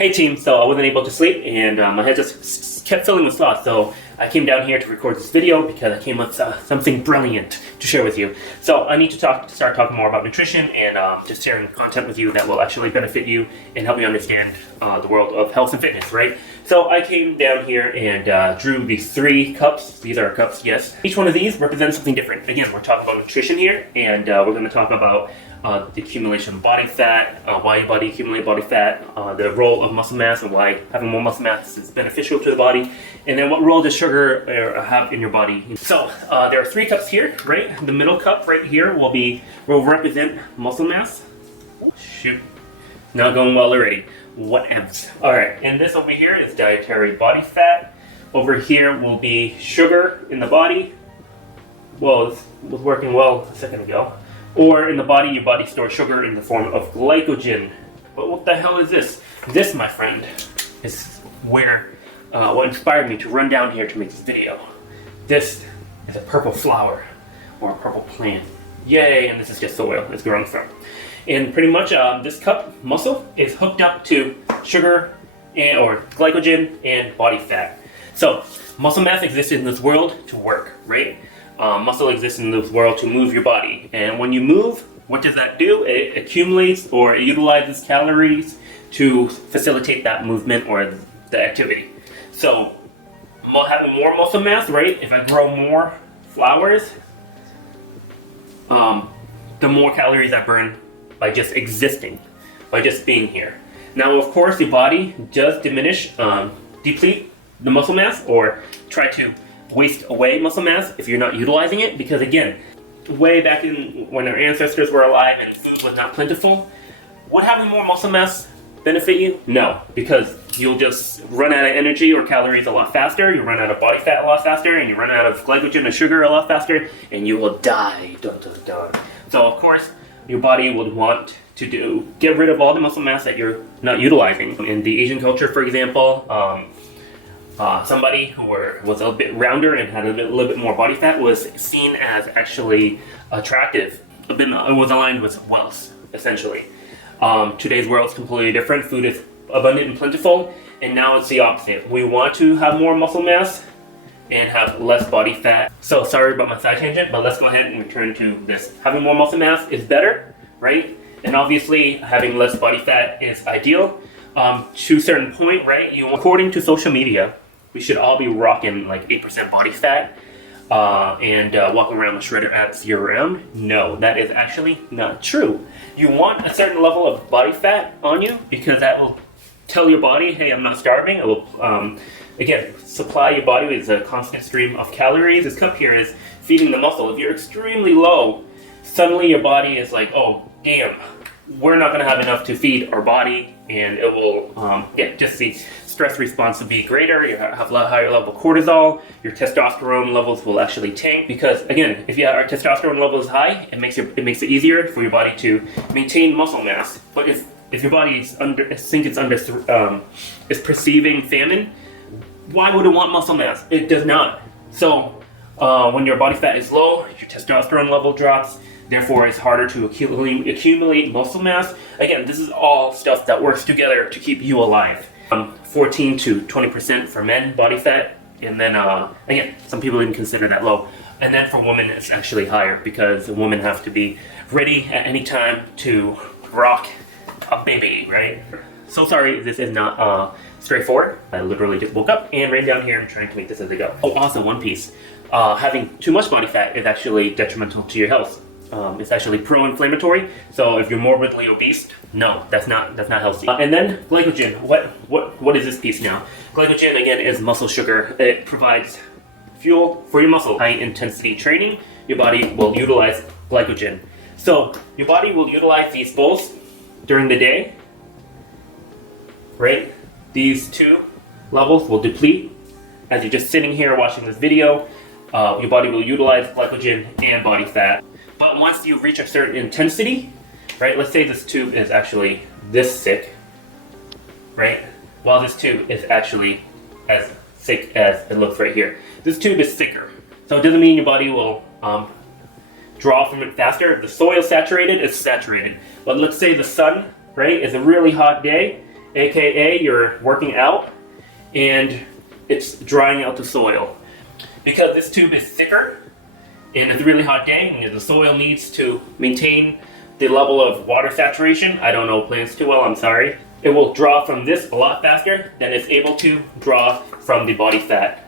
Hey team, so I wasn't able to sleep and my head just kept filling with thoughts, so I came down here to record this video because I came with something brilliant to share with you. So I need to start talking more about nutrition and just sharing content with you that will actually benefit you and help you understand the world of health and fitness, right? So I came down here and drew these 3 cups. These are cups, yes. Each one of these represents something different. Again, we're talking about nutrition here, and we're going to talk about the accumulation of body fat, why your body accumulates body fat, the role of muscle mass and why having more muscle mass is beneficial to the body, and then what role does sugar have in your body. So there are 3 cups here, right? The middle cup right here will represent muscle mass. Oh, shoot, not going well already. What else? All right, and this over here is dietary body fat. Over here will be sugar in the body. Well, it was working well a second ago. Or in the body, your body stores sugar in the form of glycogen. But what the hell is this? This, my friend, is where what inspired me to run down here to make this video. This is a purple flower or a purple plant. Yay! And this is just soil it's growing from. And pretty much this cup muscle is hooked up to sugar or glycogen and body fat. So muscle mass exists in this world to work, right? Muscle exists in this world to move your body, and when you move, what does that do? It accumulates or it utilizes calories to facilitate that movement or the activity. So having more muscle mass, right? If I grow more flowers, the more calories I burn by just existing, by just being here. Now, of course, your body does deplete the muscle mass or try to waste away muscle mass if you're not utilizing it, because again, way back in when our ancestors were alive and food was not plentiful, would having more muscle mass benefit you? No, because you'll just run out of energy or calories a lot faster, you run out of body fat a lot faster, and you run out of glycogen and sugar a lot faster, and you will die. Dun, dun, dun. So of course, your body would want to get rid of all the muscle mass that you're not utilizing. In the Asian culture, for example, somebody who was a bit rounder and had a little bit more body fat was seen as actually attractive. It was aligned with wealth, essentially. Today's world is completely different. Food is abundant and plentiful, and now it's the opposite. We want to have more muscle mass and have less body fat. So sorry about my side tangent, but let's go ahead and return to this. Having more muscle mass is better, right? And obviously having less body fat is ideal to a certain point, right? According to social media, we should all be rocking like 8% body fat and walking around with shredded abs year-round. No, that is actually not true. You want a certain level of body fat on you because that will tell your body, hey, I'm not starving. It will, again, supply your body with a constant stream of calories. This cup here is feeding the muscle. If you're extremely low, suddenly your body is like, oh, damn, we're not going to have enough to feed our body, and it will, just the stress response will be greater. You have a higher level of cortisol. Your testosterone levels will actually tank because, again, if your testosterone level is high, it makes it easier for your body to maintain muscle mass. But if your body is is perceiving famine, why would it want muscle mass? It does not. So when your body fat is low, your testosterone level drops. Therefore, it's harder to accumulate muscle mass. Again, this is all stuff that works together to keep you alive. 14 to 20% for men body fat, and then again, some people even consider that low. And then for women, it's actually higher because women have to be ready at any time to rock a baby, right? So sorry, this is not straightforward. I literally just woke up and ran down here and trying to make this as I go. Oh, also one piece, having too much body fat is actually detrimental to your health. It's actually pro-inflammatory. So if you're morbidly obese, no, that's not healthy. And then glycogen. What is this piece now? Glycogen again is muscle sugar. It provides fuel for your muscle. High intensity training, your body will utilize glycogen. So your body will utilize these both during the day, right? These 2 levels will deplete as you're just sitting here watching this video. Your body will utilize glycogen and body fat. But once you reach a certain intensity, right? Let's say this tube is actually this thick, right? While this tube is actually as thick as it looks right here. This tube is thicker. So it doesn't mean your body will draw from it faster. If the soil is saturated, it's saturated. But let's say the sun, right, is a really hot day aka you're working out and it's drying out the soil. Because this tube is thicker and it's a really hot day and the soil needs to maintain the level of water saturation. I don't know plants too well, I'm sorry. It will draw from this a lot faster than it's able to draw from the body fat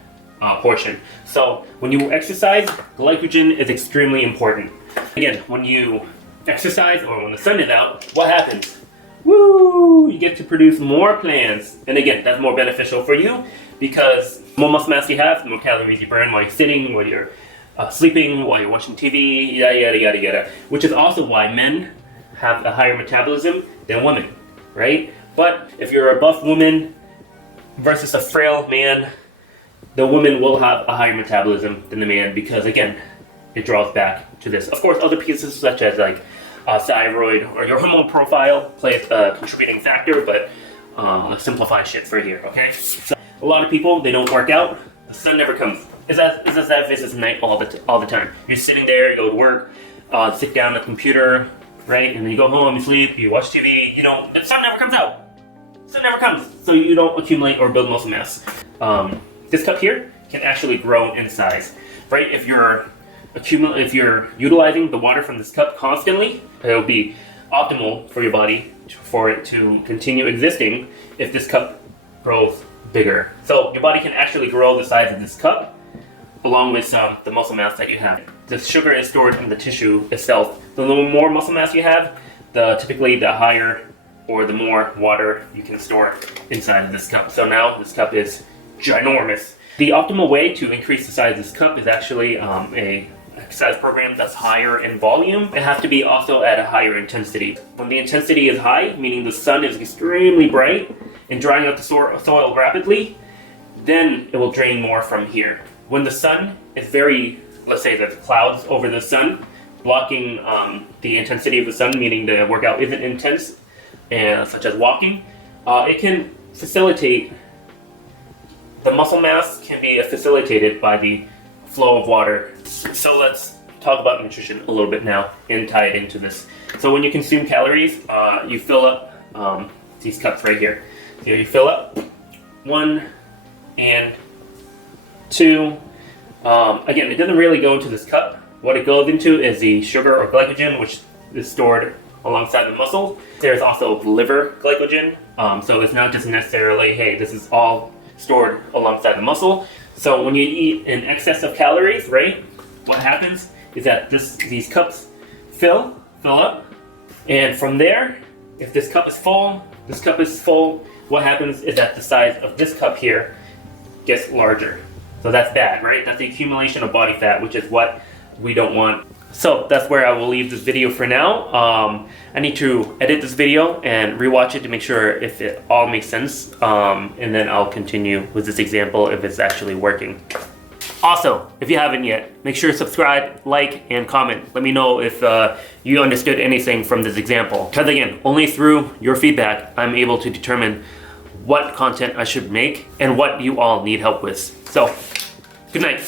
portion. So when you exercise, glycogen is extremely important. Again, when you exercise or when the sun is out, what happens? Woo! You get to produce more plants. And again, that's more beneficial for you because the more muscle mass you have, the more calories you burn while you're sitting, while you're sleeping, while you're watching TV, yada yada yada yada. Which is also why men have a higher metabolism than women, right? But if you're a buff woman versus a frail man, the woman will have a higher metabolism than the man because again, it draws back to this. Of course, other pieces such as like thyroid or your hormonal profile plays a contributing factor, but simplify shit for here, okay? So, a lot of people, they don't work out, the sun never comes. It's as if it's night all the time. You're sitting there, you go to work, sit down at the computer, right? And then you go home, you sleep, you watch TV, you know, the sun never comes out. The sun never comes, so you don't accumulate or build muscle mass. This cup here can actually grow in size, right? If you're utilizing the water from this cup constantly, it will be optimal for your body for it to continue existing if this cup grows bigger. So your body can actually grow the size of this cup along with the muscle mass that you have. The sugar is stored in the tissue itself. The more muscle mass you have, typically the higher or the more water you can store inside of this cup. So now this cup is ginormous. The optimal way to increase the size of this cup is actually a exercise program that's higher in volume. It has to be also at a higher intensity. When the intensity is high, meaning the sun is extremely bright and drying out the soil rapidly, then it will drain more from here. When the sun is very, let's say there's clouds over the sun, blocking the intensity of the sun, meaning the workout isn't intense, such as walking, it can facilitate, the muscle mass can be facilitated by the flow of water. So let's talk about nutrition a little bit now and tie it into this. So when you consume calories, you fill up these cups right here. Here you fill up 1 and 2. Again, it doesn't really go into this cup. What it goes into is the sugar or glycogen, which is stored alongside the muscle. There's also liver glycogen. So it's not just necessarily, hey, this is all stored alongside the muscle. So when you eat in excess of calories, right, what happens is that these cups fill up, and from there, if this cup is full, what happens is that the size of this cup here gets larger. So that's bad, right? That's the accumulation of body fat, which is what we don't want. So that's where I will leave this video for now. I need to edit this video and rewatch it to make sure if it all makes sense. And then I'll continue with this example if it's actually working. Also, if you haven't yet, make sure to subscribe, like, and comment. Let me know if you understood anything from this example. Because again, only through your feedback, I'm able to determine what content I should make and what you all need help with. So, good night.